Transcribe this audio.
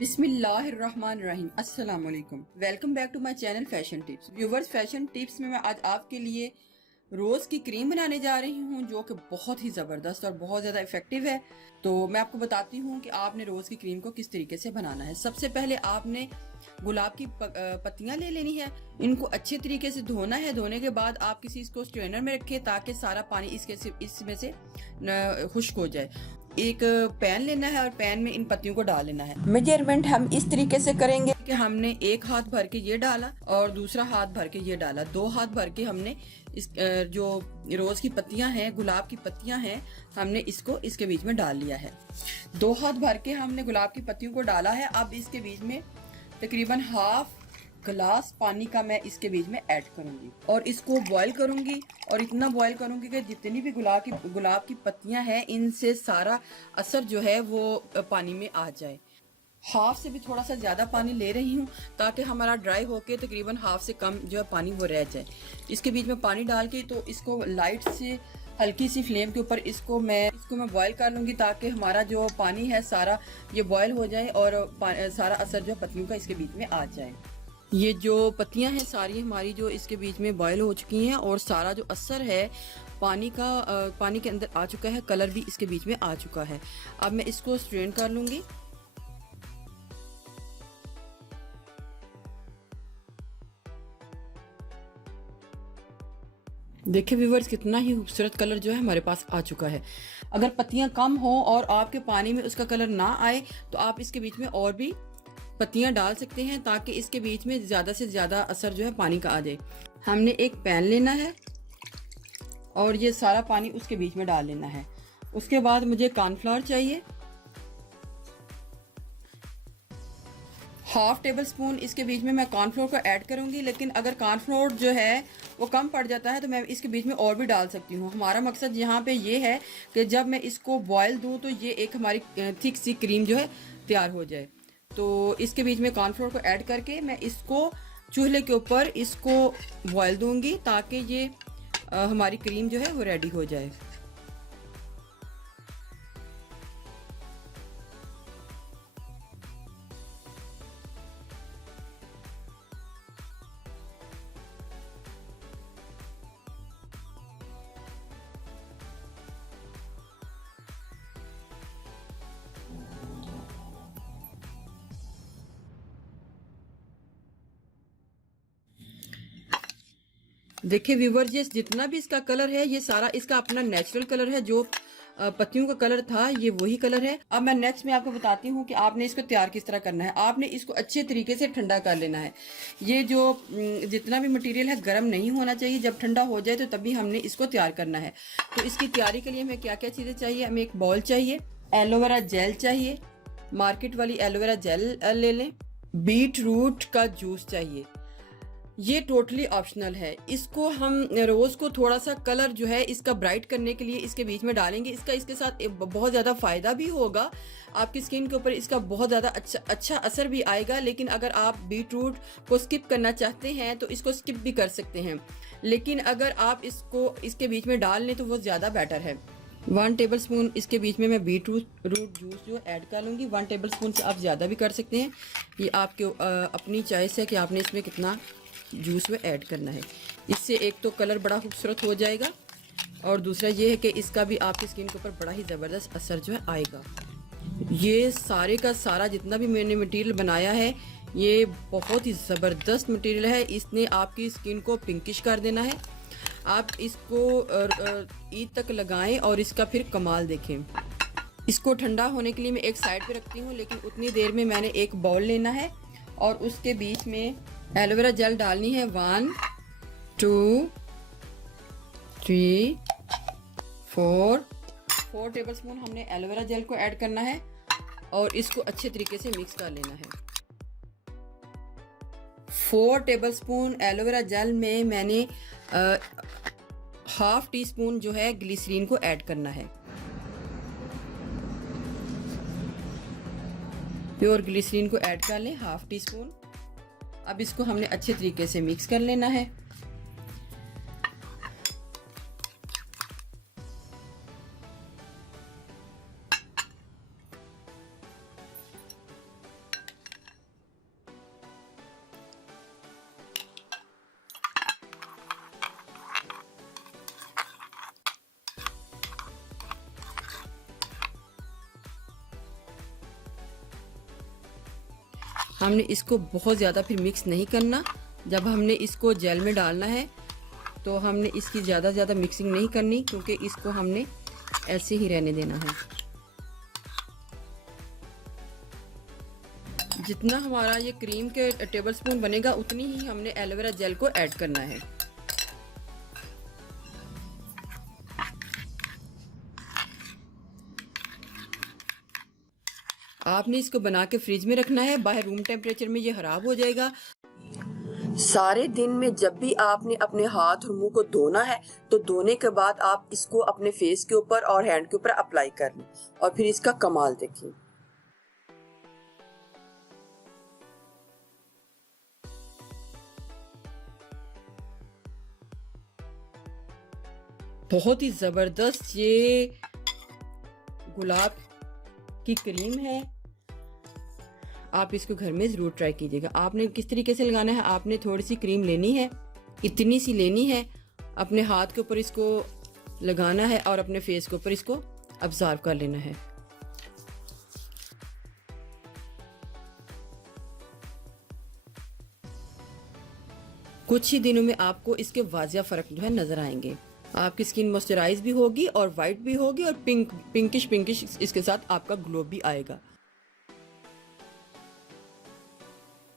बिस्मिल्लाहिर्रहमानिर्रहीम। अस्सलाम वालेकुम। Welcome back to my channel fashion tips. Viewers, fashion tips में मैं आज आपके लिए रोज़ की क्रीम बनाने जा रही हूँ जो कि बहुत ही ज़बरदस्त और बहुत ज़्यादा इफ़ेक्टिव है। तो मैं आपको बताती हूँ कि आपने रोज़ की क्रीम को किस तरीके से बनाना है। सबसे पहले आपने गुलाब की पत्तियाँ ले लेनी है। इनको अच्छे तरीके से धोना है। धोने के बाद आप किसी इसको स्ट्रेनर में रखें ताकि सारा पानी इसमें से खुश्क हो जाए। एक पैन लेना है और पैन में इन पत्तियों को डाल लेना है। मेजरमेंट हम इस तरीके से करेंगे कि हमने एक हाथ भर के ये डाला और दूसरा हाथ भर के ये डाला। 2 हाथ भर के हमने इस जो रोज की पत्तियां हैं, गुलाब की पत्तियां हैं, हमने इसको इसके बीच में डाल लिया है। 2 हाथ भर के हमने गुलाब की पत्तियों को डाला है। अब इसके बीच में तकरीबन हाफ गिलास पानी का मैं इसके बीच में ऐड करूंगी और इसको बॉईल करूंगी। और इतना बॉईल करूंगी कि जितनी भी गुलाब की पत्तियां हैं इनसे सारा असर जो है वो पानी में आ जाए। हाफ से भी थोड़ा सा ज़्यादा पानी ले रही हूँ ताकि हमारा ड्राई होके तकरीबन हाफ से कम जो है पानी वो रह जाए। इसके बीच में पानी डाल के तो इसको लाइट से हल्की सी फ्लेम के ऊपर इसको मैं बॉईल कर लूँगी ताकि हमारा जो पानी है सारा ये बॉईल हो जाए और सारा असर जो पत्तियों का इसके बीच में आ जाए। ये जो पत्तियां हैं सारी हमारी जो इसके बीच में बॉयल हो चुकी हैं और सारा जो असर है पानी का पानी के अंदर आ चुका है, कलर भी इसके बीच में आ चुका है। अब मैं इसको स्ट्रेन कर लूँगी। देखिए व्यूवर्स, कितना ही खूबसूरत कलर जो है हमारे पास आ चुका है। अगर पत्तियां कम हो और आपके पानी में उसका कलर ना आए तो आप इसके बीच में और भी पत्तियां डाल सकते हैं ताकि इसके बीच में ज़्यादा से ज़्यादा असर जो है पानी का आ जाए। हमने एक पैन लेना है और ये सारा पानी उसके बीच में डाल लेना है। उसके बाद मुझे कॉर्नफ्लावर चाहिए, हाफ टेबल स्पून इसके बीच में मैं कॉर्नफ्लोर को ऐड करूंगी। लेकिन अगर कॉर्नफ्लोर जो है वो कम पड़ जाता है तो मैं इसके बीच में और भी डाल सकती हूँ। हमारा मकसद यहाँ पे ये है कि जब मैं इसको बॉयल दूँ तो ये एक हमारी थिक सी क्रीम जो है तैयार हो जाए। तो इसके बीच में कॉर्नफ्लोर को ऐड करके मैं इसको चूल्हे के ऊपर इसको बॉयल दूंगी ताकि ये हमारी क्रीम जो है वो रेडी हो जाए। देखिए व्यूवर, ये जितना भी इसका कलर है ये सारा इसका अपना नेचुरल कलर है। जो पत्तियों का कलर था ये वही कलर है। अब मैं नेक्स्ट में आपको बताती हूँ कि आपने इसको तैयार किस तरह करना है। आपने इसको अच्छे तरीके से ठंडा कर लेना है। ये जो जितना भी मटेरियल है गर्म नहीं होना चाहिए। जब ठंडा हो जाए तो तभी हमने इसको तैयार करना है। तो इसकी तैयारी के लिए हमें क्या क्या चीज़ें चाहिए। हमें एक बाउल चाहिए, एलोवेरा जेल चाहिए, मार्केट वाली एलोवेरा जेल ले लें, बीट रूट का जूस चाहिए। ये टोटली ऑप्शनल है। इसको हम रोज़ को थोड़ा सा कलर जो है इसका ब्राइट करने के लिए इसके बीच में डालेंगे। इसके साथ बहुत ज़्यादा फ़ायदा भी होगा, आपकी स्किन के ऊपर इसका बहुत ज़्यादा अच्छा असर भी आएगा। लेकिन अगर आप बीट रूट को स्किप करना चाहते हैं तो इसको स्किप भी कर सकते हैं। लेकिन अगर आप इसको इसके बीच में डाल लें तो वो ज़्यादा बेटर है। 1 टेबल स्पून इसके बीच में मैं बीट रूट जूस जो ऐड कर लूँगी। 1 टेबल स्पून से आप ज़्यादा भी कर सकते हैं। ये आपके अपनी चॉइस है कि आपने इसमें कितना जूस में ऐड करना है। इससे एक तो कलर बड़ा खूबसूरत हो जाएगा और दूसरा ये है कि इसका भी आपकी स्किन के ऊपर बड़ा ही ज़बरदस्त असर जो है आएगा। ये सारे का सारा जितना भी मैंने मटेरियल बनाया है ये बहुत ही ज़बरदस्त मटेरियल है। इसने आपकी स्किन को पिंकिश कर देना है। आप इसको ईद तक लगाएं और इसका फिर कमाल देखें। इसको ठंडा होने के लिए मैं एक साइड पे रखती हूँ। लेकिन उतनी देर में मैंने एक बाउल लेना है और उसके बीच में एलोवेरा जेल डालनी है। 1 2 3 4 टेबल स्पून हमने एलोवेरा जेल को ऐड करना है और इसको अच्छे तरीके से मिक्स कर लेना है। 4 टेबल स्पून एलोवेरा जेल में मैंने हाफ टी स्पून जो है ग्लिसरीन को ऐड करना है। प्योर ग्लिसरीन को ऐड कर लें, हाफ टी स्पून। अब इसको हमने अच्छे तरीके से मिक्स कर लेना है। हमने इसको बहुत ज़्यादा फिर मिक्स नहीं करना। जब हमने इसको जेल में डालना है तो हमने इसकी ज़्यादा मिक्सिंग नहीं करनी, क्योंकि इसको हमने ऐसे ही रहने देना है। जितना हमारा ये क्रीम के टेबलस्पून बनेगा उतनी ही हमने एलोवेरा जेल को ऐड करना है। आपने इसको बना के फ्रिज में रखना है, बाहर रूम टेम्परेचर में ये खराब हो जाएगा। सारे दिन में जब भी आपने अपने हाथ और मुंह को धोना है तो धोने के बाद आप इसको अपने फेस के ऊपर और हैंड के ऊपर अप्लाई कर लें और फिर इसका कमाल देखिए। बहुत ही ज़बरदस्त ये गुलाब की क्रीम है। आप इसको घर में ज़रूर ट्राई कीजिएगा। आपने किस तरीके से लगाना है, आपने थोड़ी सी क्रीम लेनी है, इतनी सी लेनी है, अपने हाथ के ऊपर इसको लगाना है और अपने फेस के ऊपर इसको अब्जॉर्ब कर लेना है। कुछ ही दिनों में आपको इसके वाजिया फ़र्क जो है नज़र आएंगे। आपकी स्किन मॉइस्चराइज भी होगी और वाइट भी होगी और पिंकिश इसके साथ आपका ग्लो भी आएगा।